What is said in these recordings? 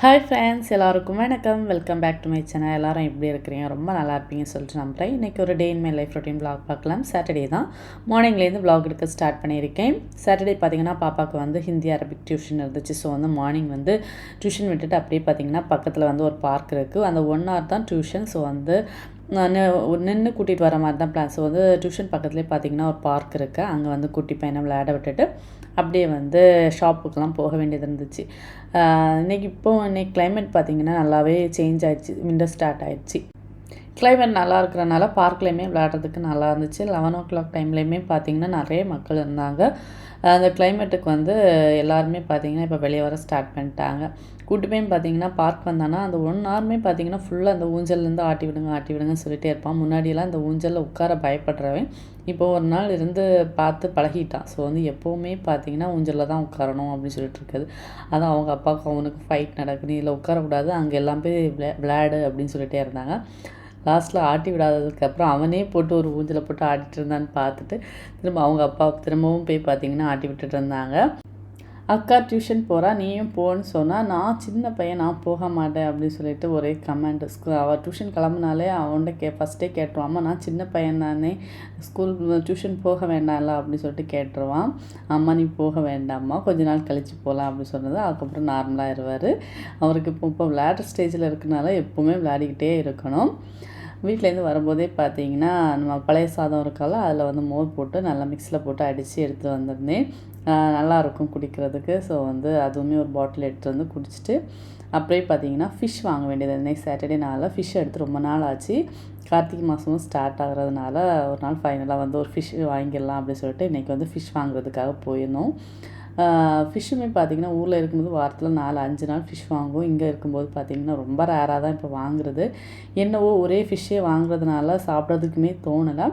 Hi friends எல்லாருக்கும் வணக்கம். Welcome back to my channel எல்லோரும் எப்படி இருக்கிறீங்க? ரொம்ப நல்லா இருப்பீங்கன்னு சொல்லிட்டு நம்புகிறேன் இன்றைக்கி ஒரு day in my life routine vlog பார்க்கலாம். சாட்டர்டே தான். மார்னிங்லேருந்து பிளாக் எடுக்க ஸ்டார்ட் பண்ணியிருக்கேன். சாட்டர்டே பார்த்தீங்கன்னா பாப்பாவுக்கு வந்து ஹிந்தி அரபிக் டியூஷன் இருந்துச்சு. ஸோ வந்து மார்னிங் வந்து டியூஷன் விட்டுட்டு அப்படியே பார்த்தீங்கன்னா பக்கத்தில் வந்து ஒரு பார்க் இருக்குது அந்த ஒன் ஹவர் தான் டியூஷன் ஸோ வந்து நான் நின்று கூட்டிகிட்டு வர மாதிரி தான் பிளான் ஸோ வந்து டியூஷன் பக்கத்துலேயே பார்த்தீங்கன்னா ஒரு பார்க் இருக்குது அங்கே வந்து குட்டி பையனை விளையாட விட்டுட்டு அப்படியே வந்து ஷாப்புக்கெலாம் போக வேண்டியது இருந்துச்சு. இன்றைக்கி இன்னைக்கு இன்றைக்கி இன்னைக்கு பார்த்திங்கன்னா நல்லாவே சேஞ்ச் ஆகிடுச்சு விண்டர் ஸ்டார்ட் ஆகிடுச்சு கிளைமேட் நல்லா இருக்கிறனால பார்க்லேயுமே விளையாடுறதுக்கு நல்லா இருந்துச்சு. லெவன் ஓ கிளாக் டைம்லேயுமே பார்த்திங்கன்னா நிறைய மக்கள் இருந்தாங்க. அந்த கிளைமேட்டுக்கு வந்து எல்லாருமே பார்த்தீங்கன்னா இப்போ வெளியே வர ஸ்டார்ட் பண்ணிட்டாங்க. கூட்டு போய் பார்த்தீங்கன்னா பார்க் வந்தானா அந்த ஒன் ஹார்மே பார்த்தீங்கன்னா ஃபுல்லாக அந்த ஊஞ்சல்லேருந்து ஆட்டி விடுங்க ஆட்டி விடுங்கன்னு சொல்லிட்டே இருப்பான். முன்னாடியெல்லாம் அந்த ஊஞ்சலில் உட்கார பயப்படுறவன். இப்போ ஒரு நாள் இருந்து பார்த்து பழகிட்டான். ஸோ வந்து எப்போவுமே பார்த்தீங்கன்னா ஊஞ்சலில் தான் உட்காரணும் அப்படின்னு சொல்லிட்டு இருக்குது. அதான் அவங்க அப்பாவுக்கு அவனுக்கு ஃபைட் நடக்குது. இதில் உட்காரக்கூடாது. அங்கே எல்லாம் போய் விளையாடு அப்படின்னு சொல்லிகிட்டே இருந்தாங்க. லாஸ்ட்டில் ஆட்டி விடாததுக்கப்புறம் அவனே போட்டு ஒரு ஊஞ்சலை போட்டு ஆடிட்டு இருந்தான்னு பார்த்துட்டு திரும்ப அவங்க அப்பா திரும்பவும் போய் பார்த்தீங்கன்னா ஆட்டி விட்டுட்டு இருந்தாங்க. அக்கா டியூஷன் போகிறா நீயும் போன்னு சொன்னால் நான் சின்ன பையன் நான் போக மாட்டேன் அப்படின்னு சொல்லிட்டு ஒரே கமெண்ட் ஸ்கூல் அவள் டியூஷன் கிளம்புனாலே அவன்கிட்ட கே ஃபஸ்ட்டே கேட்டுருவான். அம்மா நான் சின்ன பையன் தானே ஸ்கூல் டியூஷன் போக வேண்டாம்ல அப்படின்னு சொல்லிட்டு கேட்டுருவான். அம்மா நீ போக வேண்டாம்மா கொஞ்ச நாள் கழித்து போகலாம் அப்படின்னு சொன்னது. அதுக்கப்புறம் நார்மலாகிடுவார் அவருக்கு இப்போ இப்போ விளையாடுற ஸ்டேஜில் இருக்கனால எப்போவுமே விளையாடிக்கிட்டே இருக்கணும். வீட்டிலேருந்து வரும்போதே பார்த்தீங்கன்னா நம்ம பழைய சாதம் இருக்கால அதில் வந்து மோர் போட்டு நல்லா மிக்ஸியில் போட்டு அடித்து எடுத்து வந்திருந்தேன். நல்லாயிருக்கும் குடிக்கிறதுக்கு. ஸோ வந்து அதுவுமே ஒரு பாட்டில் எடுத்து வந்து குடிச்சிட்டு அப்படியே பார்த்தீங்கன்னா ஃபிஷ் வாங்க வேண்டியது. நெக்ஸ்ட் சாட்டர்டே நாளில் ஃபிஷ் எடுத்து ரொம்ப நாள் ஆச்சு. கார்த்திகை மாதமும் ஸ்டார்ட் ஆகுறதுனால ஒரு நாள் ஃபைனலாக வந்து ஒரு ஃபிஷ் வாங்கிடலாம் அப்படின்னு சொல்லிட்டு இன்றைக்கி வந்து ஃபிஷ் வாங்குறதுக்காக போயிருந்தோம். ஃபிஷ்ஷுமே பார்த்தீங்கன்னா ஊரில் இருக்கும்போது வாரத்தில் நாலு அஞ்சு நாள் ஃபிஷ் வாங்குவோம். இங்கே இருக்கும்போது பார்த்திங்கன்னா ரொம்ப ரேராக தான் இப்போ வாங்குறது. என்னவோ ஒரே ஃபிஷ்ஷே வாங்குறதுனால சாப்பிட்றதுக்குமே தோணலை.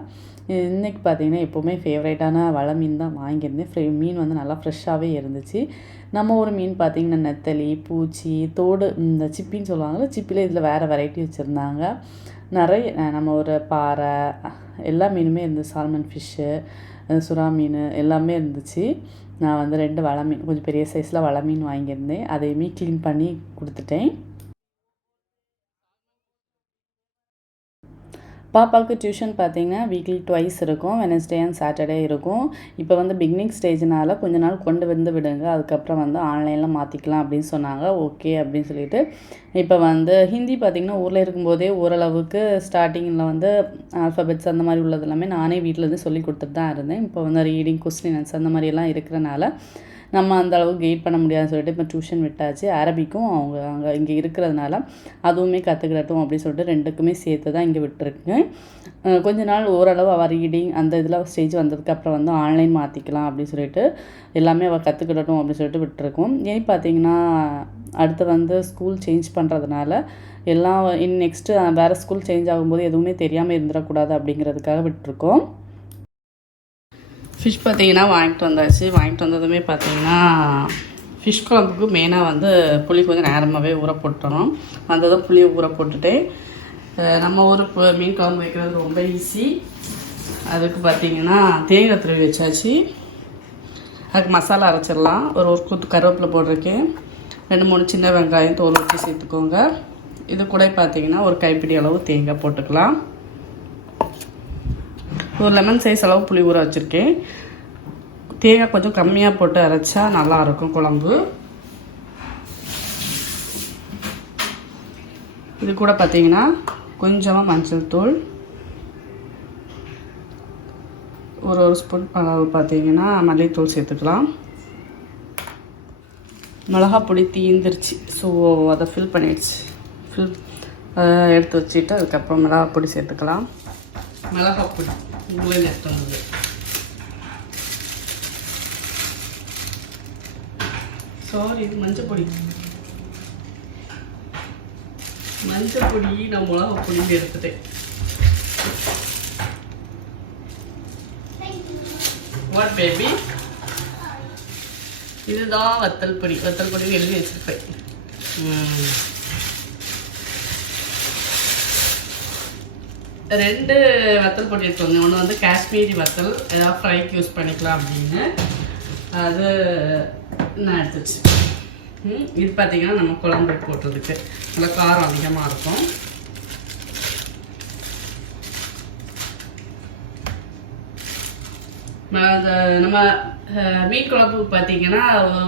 இன்றைக்கி பார்த்தீங்கன்னா எப்போவுமே ஃபேவரேட்டான வலை மீன் தான் வாங்கியிருந்தேன். ஃப்ரெ மீன் வந்து நல்லா ஃப்ரெஷ்ஷாகவே இருந்துச்சு. நம்ம ஒரு மீன் பார்த்தீங்கன்னா நெத்தலி பூச்சி தோடு இந்த சிப்பின்னு சொல்லுவாங்கள்ல சிப்பியில் இதில் வேறு வெரைட்டி வச்சுருந்தாங்க. நிறைய நம்ம ஒரு பாறை எல்லா மீனுமே இருந்து சால்மன் ஃபிஷ்ஷு சுறா மீன் எல்லாமே இருந்துச்சு. நான் வந்து ரெண்டு வலை மீன் கொஞ்சம் பெரிய சைஸில் வலை மீன் வாங்கியிருந்தேன். அதையுமே க்ளீன் பண்ணி கொடுத்துட்டேன். பாப்பாவுக்கு டியூஷன் பார்த்தீங்கன்னா வீக்லி ட்வைஸ் இருக்கும் வெனஸ்டே அண்ட் சாட்டர்டே இருக்கும். இப்போ வந்து பிகினிங் ஸ்டேஜ்னால கொஞ்ச நாள் கொண்டு வந்து விடுங்க அதுக்கப்புறம் வந்து ஆன்லைனில் மாற்றிக்கலாம் அப்படின்னு சொன்னாங்க. ஓகே அப்படின்னு சொல்லிட்டு. இப்போ வந்து ஹிந்தி பார்த்திங்கன்னா ஊரில் இருக்கும்போதே ஓரளவுக்கு ஸ்டார்டிங்கில் வந்து ஆல்ஃபபெட்ஸ் அந்த மாதிரி உள்ளது எல்லாமே நானே வீட்டிலேருந்து சொல்லி கொடுத்துட்டு தான் இருந்தேன். இப்போ வந்து ரீடிங் கொஸ்டின்ஸ் அந்த மாதிரியெல்லாம் இருக்கிறனால நம்ம அந்த அளவுக்கு கெயிட் பண்ண முடியாதுன்னு சொல்லிட்டு இப்போ டியூஷன் விட்டாச்சு. அரபிக்கும் அவங்க அங்கே இங்கே இருக்கிறதுனால அதுவுமே கற்றுக்கிடட்டும் அப்படின்னு சொல்லிட்டு ரெண்டுக்குமே சேர்த்து தான் இங்கே விட்டுருக்கேன் கொஞ்ச நாள் ஓரளவு அவள் ரீடிங் அந்த இதில் ஸ்டேஜ் வந்ததுக்கப்புறம் வந்து ஆன்லைன் மாற்றிக்கலாம் அப்படின்னு சொல்லிட்டு எல்லாமே அவள் கற்றுக்கிடட்டும் அப்படின்னு சொல்லிட்டு விட்டுருக்கோம். ஏன் பார்த்தீங்கன்னா அடுத்து வந்து ஸ்கூல் சேஞ்ச் பண்ணுறதுனால எல்லாம் இன் நெக்ஸ்ட்டு வேறு ஸ்கூல் சேஞ்ச் ஆகும்போது எதுவுமே தெரியாமல் இருந்துடக்கூடாது அப்படிங்கிறதுக்காக விட்டுருக்கோம். ஃபிஷ் பார்த்தீங்கன்னா வாங்கிட்டு வந்தாச்சு. வாங்கிட்டு வந்ததுமே பார்த்தீங்கன்னா ஃபிஷ் குழம்புக்கு மெயினாக வந்து புளி கொஞ்சம் நேரமாகவே ஊற போட்டுறோம் வந்ததும் புளியை ஊற போட்டுட்டு நம்ம ஊர் இப்போ மீன் குழம்பு வைக்கிறது ரொம்ப ஈஸி அதுக்கு பார்த்தீங்கன்னா தேங்காய் துருவி வச்சாச்சு. அதுக்கு மசாலா அரைச்சிடலாம். ஒரு ஒரு குத்து கருவேப்பிலை போட்டிருக்கேன். ரெண்டு மூணு சின்ன வெங்காயம் தோல் ஊற்றி சேர்த்துக்கோங்க. இது கூட பார்த்தீங்கன்னா ஒரு கைப்பிடி அளவு தேங்காய் போட்டுக்கலாம். ஒரு லெமன் சைஸ் அளவு புளி ஊற வச்சுருக்கேன். தேங்காய் கொஞ்சம் கம்மியாக போட்டு அரைச்சா நல்லாயிருக்கும் குழம்பு. இது கூட பார்த்தீங்கன்னா கொஞ்சமாக மஞ்சள் தூள். ஒரு ஒரு ஸ்பூன் அளவு பார்த்தீங்கன்னா மல்லித்தூள் சேர்த்துக்கலாம். மிளகா பொடி தீந்துருச்சு. ஸோ அதை ஃபில் பண்ணிடுச்சு. ஃபில் எடுத்து வச்சுட்டு அதுக்கப்புறம் மிளகா பொடி சேர்த்துக்கலாம். மிளகா பொடி. ஊரில் எடுத்து வந்தது சாரி இது மஞ்சள் பொடி நான் மிளகா பொடி எடுத்துட்டேன். வாட் பேபி இதுதான் வத்தல் பொடி. வத்தல் பொடி எழுதி வச்சிருப்பேன். ரெண்டு வத்தல் போட்டிருக்கோங்க. ஒன்று வந்து காஷ்மீரி வத்தல். ஏதாவது ஃப்ரைக்கு யூஸ் பண்ணிக்கலாம் அப்படின்னு. அது நான் எடுத்து வச்சுருக்கேன். இது பார்த்தீங்கன்னா நம்ம குழம்பு போட்டுறதுக்கு நல்லா காரம் அதிகமாக இருக்கும். நம்ம மீன் குழம்புக்கு பார்த்தீங்கன்னா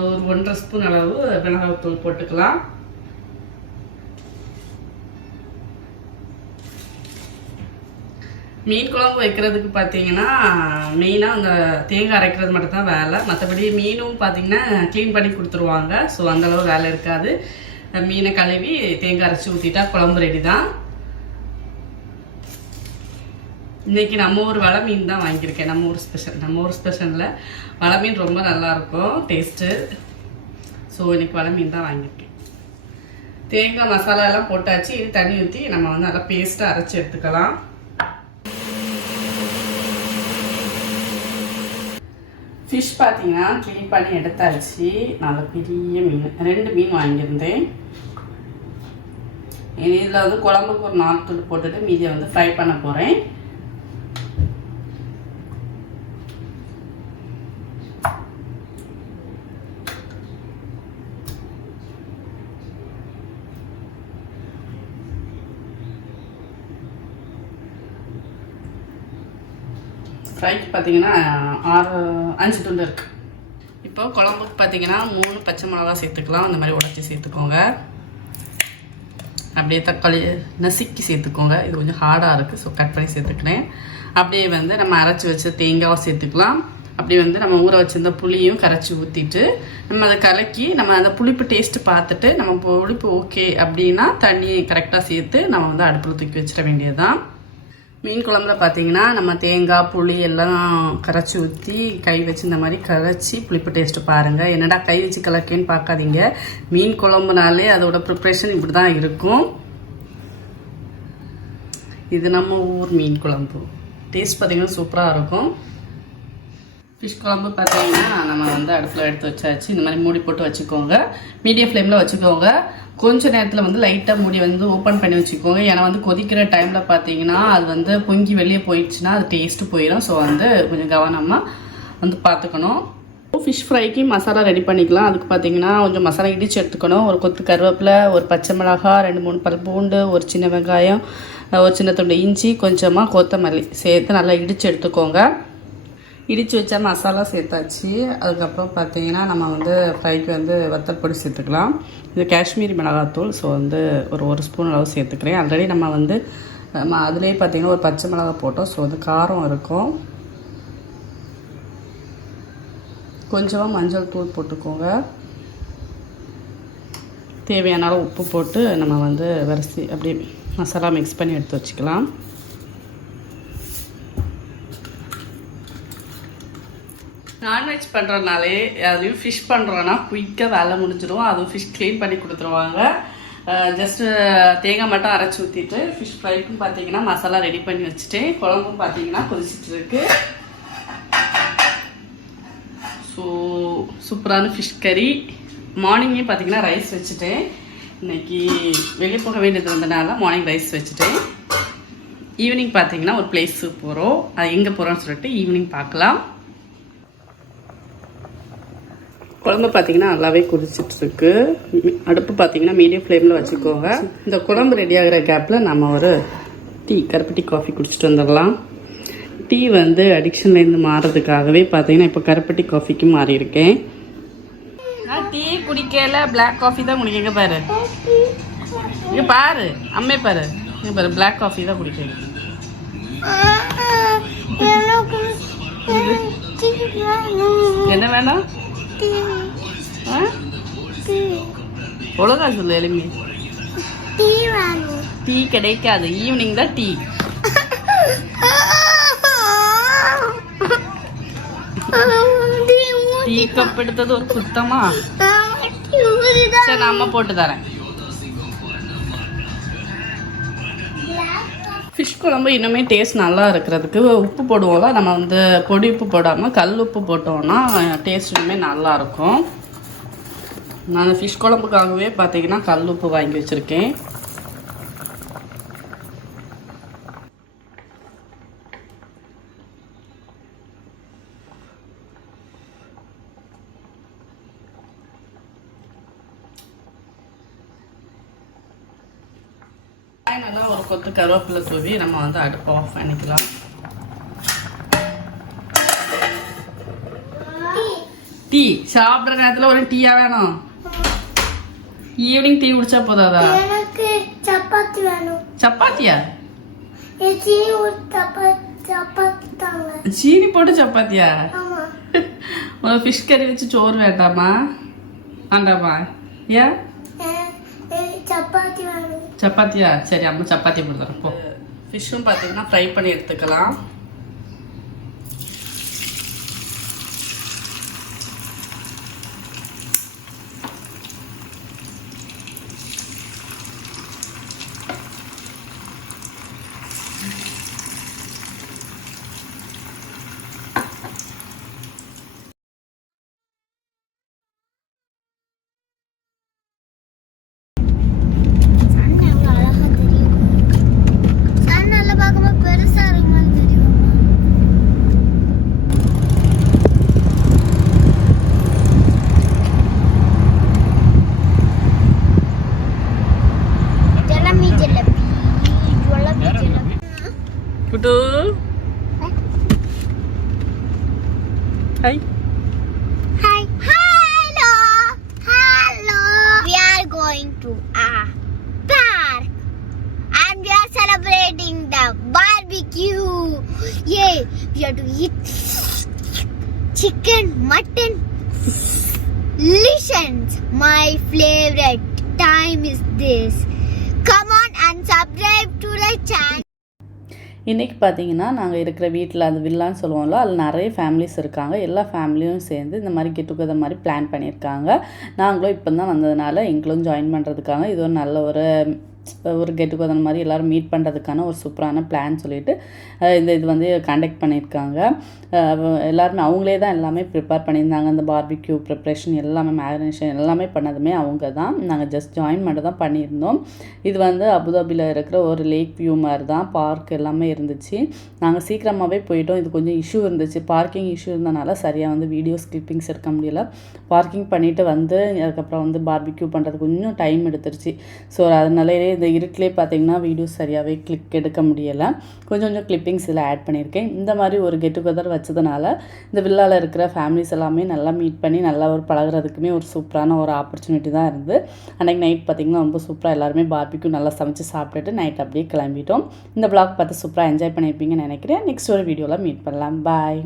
ஒரு ஒன்றரை ஸ்பூன் அளவு மிளகாய்த்தூள் போட்டுக்கலாம். மீன் குழம்பு வைக்கிறதுக்கு பார்த்தீங்கன்னா மெயினாக அந்த தேங்காய் அரைக்கிறது மட்டும் தான் வேலை. மற்றபடி மீனும் பார்த்தீங்கன்னா க்ளீன் பண்ணி கொடுத்துருவாங்க. ஸோ அந்தளவு வேலை இருக்காது. மீனை கழுவி தேங்காய் அரைச்சி ஊற்றிட்டா குழம்பு ரெடி தான். இன்றைக்கி நம்ம ஊர் வளை மீன் தான் வாங்கியிருக்கேன். நம்ம ஊர் ஸ்பெஷல் நம்ம ஊர் ஸ்பெஷலில் வலை மீன் ரொம்ப நல்லாயிருக்கும் டேஸ்ட்டு ஸோ இன்றைக்கி வலை மீன் தான் வாங்கியிருக்கேன். தேங்காய் மசாலா எல்லாம் போட்டாச்சு. இது தண்ணி ஊற்றி நம்ம வந்து நல்லா பேஸ்ட்டாக அரைச்சி எடுத்துக்கலாம். ஃபிஷ் பார்த்தீங்கன்னா க்ளீன் பண்ணி எடுத்தாச்சு. நல்ல பெரிய மீன். ரெண்டு மீன் வாங்கியிருந்தேன். இதில் வந்து குழம்புக்கு ஒரு நாலு தூள் போட்டுட்டு மீதியை வந்து ஃப்ரை பண்ண போகிறேன் ஃப்ரைக்கு பார்த்தீங்கன்னா ஆறு அஞ்சு துண்டு இருக்கு. இப்போ குழம்புக்கு பார்த்தீங்கன்னா மூணு பச்சை மிளகா சேர்த்துக்கலாம். அந்த மாதிரி உடச்சி சேர்த்துக்கோங்க. அப்படியே தக்காளி நசுக்கி சேர்த்துக்கோங்க. இது கொஞ்சம் ஹார்டாக இருக்குது ஸோ கட் பண்ணி சேர்த்துக்கிறேன். அப்படியே வந்து நம்ம அரைச்சி வச்ச தேங்காவை சேர்த்துக்கலாம். அப்படி வந்து நம்ம ஊற வச்சிருந்த புளியும் கரைச்சி ஊற்றிட்டு நம்ம அதை கலக்கி நம்ம அந்த புளிப்பு டேஸ்ட்டு பார்த்துட்டு நம்ம புளிப்பு ஓகே அப்படின்னா தண்ணி கரெக்டாக சேர்த்து நம்ம வந்து அடுப்பில் தூக்கி வச்சிட வேண்டியதுதான். மீன் குழம்புல பார்த்தீங்கன்னா நம்ம தேங்காய் புளி எல்லாம் கரைச்சி ஊற்றி கை வச்சு இந்த மாதிரி கரைச்சி புளிப்பு டேஸ்ட்டு பாருங்கள் என்னடா கை வச்சு கலக்கேன்னு பார்க்காதீங்க மீன் குழம்புனாலே அதோட ப்ரிப்ரேஷன் இப்படி தான் இருக்கும். இது நம்ம ஊர் மீன் குழம்பு. டேஸ்ட் பார்த்தீங்கன்னா சூப்பராக இருக்கும். ஃபிஷ் குழம்பு பார்த்தீங்கன்னா நம்ம வந்து அடுப்பில் எடுத்து வச்சாச்சு. இந்த மாதிரி மூடி போட்டு வச்சுக்கோங்க. மீடியம் ஃப்ளேமில் வச்சுக்கோங்க. கொஞ்ச நேரத்தில் வந்து லைட்டாக மூடி வந்து ஓப்பன் பண்ணி வச்சுக்கோங்க. ஏன்னா வந்து கொதிக்கிற டைமில் பார்த்தீங்கன்னா அது வந்து பொங்கி வெளியே போயிடுச்சுன்னா அது டேஸ்ட்டு போயிடும் ஸோ வந்து கொஞ்சம் கவனமாக வந்து பார்த்துக்கணும். ஃபிஷ் ஃப்ரைக்கு மசாலா ரெடி பண்ணிக்கலாம். அதுக்கு பார்த்தீங்கன்னா கொஞ்சம் மசாலா இடித்து எடுத்துக்கணும். ஒரு கொத்து கருவேப்பிலை ஒரு பச்சை மிளகாய் ரெண்டு மூணு பல் பூண்டு ஒரு சின்ன வெங்காயம் ஒரு சின்ன துண்டு இஞ்சி கொஞ்சமாக கொத்தமல்லி. சேர்த்து நல்லா இடித்து எடுத்துக்கோங்க. இடித்து வச்ச மசாலா சேர்த்தாச்சு. அதுக்கப்புறம் பார்த்தீங்கன்னா நம்ம வந்து ஃப்ரைக்கு வந்து வத்தல் பொடி சேர்த்துக்கலாம். இது காஷ்மீரி மிளகாத்தூள். ஸோ வந்து ஒரு ஒரு ஸ்பூன் அளவு சேர்த்துக்கிறேன். ஆல்ரெடி நம்ம வந்து நம்ம அதுலேயே பார்த்தீங்கன்னா ஒரு பச்சை மிளகா போட்டோம். ஸோ வந்து காரம் இருக்கும். கொஞ்சமாக மஞ்சள் தூள் போட்டுக்கோங்க. தேவையான அளவு உப்பு போட்டு நம்ம வந்து வரிசி அப்படியே மசாலா மிக்ஸ் பண்ணி எடுத்து வச்சுக்கலாம். நான்வெஜ் பண்ணுறதுனாலே அதுலேயும் ஃபிஷ் பண்ணுறோன்னா குயிக்காக வேலை முடிஞ்சிடும். அதுவும் ஃபிஷ் க்ளீன் பண்ணி கொடுத்துருவாங்க. ஜஸ்ட்டு தேங்காய் மட்டும் அரைச்சி ஊற்றிட்டு ஃபிஷ் ஃப்ரைக்கும் பார்த்தீங்கன்னா மசாலா ரெடி பண்ணி வச்சுட்டேன். குழம்பும் பார்த்தீங்கன்னா கொதிச்சிட்டு இருக்கு. ஸோ சூப்பரான ஃபிஷ் கறி மார்னிங்கே பார்த்தீங்கன்னா ரைஸ் வச்சுட்டேன். இன்னைக்கு வெளியே போக வேண்டியது இருந்தனால மார்னிங் ரைஸ் வச்சுட்டேன். ஈவினிங் பார்த்தீங்கன்னா ஒரு பிளேஸுக்கு போகிறோம் அது எங்கே போகிறோம்னு சொல்லிட்டு ஈவினிங் பார்க்கலாம் குழம்பு பார்த்தீங்கன்னா நல்லாவே கொதிச்சிட்டு இருக்கு மி- அடுப்பு பார்த்தீங்கன்னா மீடியம் ஃப்ளேமில் வச்சுக்கோங்க. இந்த குழம்பு ரெடி ஆகிற கேப்பில் நம்ம ஒரு டீ கருப்பு டீ காஃபி குடிச்சிட்டு வந்துடலாம். டீ வந்து அடிக்ஷன்லேருந்து மாறுறதுக்காகவே பார்த்தீங்கன்னா இப்போ கருப்பு டீ காஃபிக்கு மாறி இருக்கேன். நான் டீ குடிக்கல பிளாக் காஃபி தான் குடிக்க பாரு. இங்க பாரு அம்மே பாரு. இங்க பாரு பிளாக் காஃபி தான் குடிக்கிறேன் என்ன வேணாம்? ஒழுங்கா சொல்லு எலுமி டீ கிடைக்காது. ஈவினிங் தான் டீ. டீ கப் எடுத்தது ஒரு சுத்தமா சரி நான் அம்மா போட்டு தரேன். ஃபிஷ் குழம்பு இன்னுமே டேஸ்ட் நல்லா இருக்கிறதுக்கு உப்பு போடுவோம்ல நம்ம வந்து பொடி உப்பு போடாமல் கல் உப்பு போட்டோம்னா டேஸ்ட் இன்னுமே நல்லாயிருக்கும் நான் ஃபிஷ் குழம்புக்காகவே பார்த்தீங்கன்னா கல் உப்பு வாங்கி வச்சுருக்கேன் ஃபைனலாக ஒரு கொத்து கருவேப்பிலை தூவி நம்ம வந்து அடுப்பு ஆஃப் பண்ணிக்கலாம். டீ. சாப்பிட்ற நேரத்தில் ஒரு டீயா வேணும்? ஈவினிங் டீ குடிச்சா போதாதா? சப்பாத்தி வேணும். சப்பாத்தியா? சீனி போட்டு சப்பாத்தியா? ஒரு ஃபிஷ் கறி வச்சு சோறு வேண்டாமா? வேண்டாமா? ஏன்? சப்பாத்தி சப்பாத்தியா? சரி அம்மா சப்பாத்தி போட்டு தரேன் போ. ஃபிஷ்ஷும் பார்த்தீங்கன்னா ஃப்ரை பண்ணி எடுத்துக்கலாம். scooter. Hi. Hi. Hello. Hello. We are going to a park and we are celebrating the barbecue. Yay. We are to eat chicken, mutton. Listen, my favorite time is this. Come on and subscribe to the channel. இன்றைக்கி பார்த்தீங்கன்னா நாங்கள் இருக்கிற வீட்டில் அந்த வில்லான்னு சொல்லுவோம்ல அதில் நிறைய families இருக்காங்க. எல்லா ஃபேமிலியும் சேர்ந்து இந்த மாதிரி கெட் டுகெதர் மாதிரி பிளான் பண்ணியிருக்காங்க. நாங்களும் இப்போ தான் வந்ததுனால எங்களும் ஜாயின் பண்ணுறதுக்காக இது ஒரு நல்ல ஒரு ஒரு கெட் டுகெதர் மாதிரி எல்லோரும் மீட் பண்ணுறதுக்கான ஒரு சூப்பரான பிளான் சொல்லிட்டு இந்த இது வந்து கண்டக்ட் பண்ணியிருக்காங்க. எல்லாருமே அவங்களே தான் எல்லாமே ப்ரிப்பேர் பண்ணியிருந்தாங்க. அந்த பார்பிக்யூ ப்ரிப்ரேஷன் எல்லாமே மேரினேஷன் எல்லாமே பண்ணதுமே அவங்க தான். நாங்கள் ஜஸ்ட் ஜாயின் மட்டும் தான் பண்ணியிருந்தோம். இது வந்து அபுதாபியில் இருக்கிற ஒரு லேக் வியூ மாதிரி தான். பார்க் எல்லாமே இருந்துச்சு. நாங்கள் சீக்கிரமாகவே போயிட்டோம். இது கொஞ்சம் இஷ்யூ இருந்துச்சு. பார்க்கிங் இஷ்யூ இருந்தனால சரியாக வந்து வீடியோஸ் கிளிப்பிங்ஸ் எடுக்க முடியல. பார்க்கிங் பண்ணிவிட்டு வந்து அதுக்கப்புறம் வந்து பார்பிக்யூ பண்ணுறது கொஞ்சம் டைம் எடுத்துருச்சு. ஸோ அதனாலே இந்த இருட்டிலே பார்த்தீங்கன்னா வீடியோ சரியாகவே கிளிக் எடுக்க முடியலை. கொஞ்சம் கொஞ்சம் கிளிப்பிங்ஸ் இதில் ஆட் பண்ணியிருக்கேன். இந்த மாதிரி ஒரு கெட் டுகெதர் வச்சதுனால இந்த வில்லாவில் இருக்கிற ஃபேமிலிஸ் எல்லாமே நல்லா மீட் பண்ணி நல்லா ஒரு பழகுறதுக்குமே ஒரு சூப்பரான ஒரு ஆப்பர்ச்சுனிட்டி தான் இருந்து அன்றைக்கி நைட் பார்த்திங்கன்னா ரொம்ப சூப்பராக எல்லாருமே பார்பிக்கும் நல்லா சமைச்சு சாப்பிட்டுட்டு நைட் அப்படியே கிளம்பிட்டோம். இந்த பிளாக் பார்த்து சூப்பராக என்ஜாய் பண்ணியிருப்பீங்கன்னு நினைக்கிறேன். நெக்ஸ்ட் ஒரு வீடியோவில் மீட் பண்ணலாம். பாய்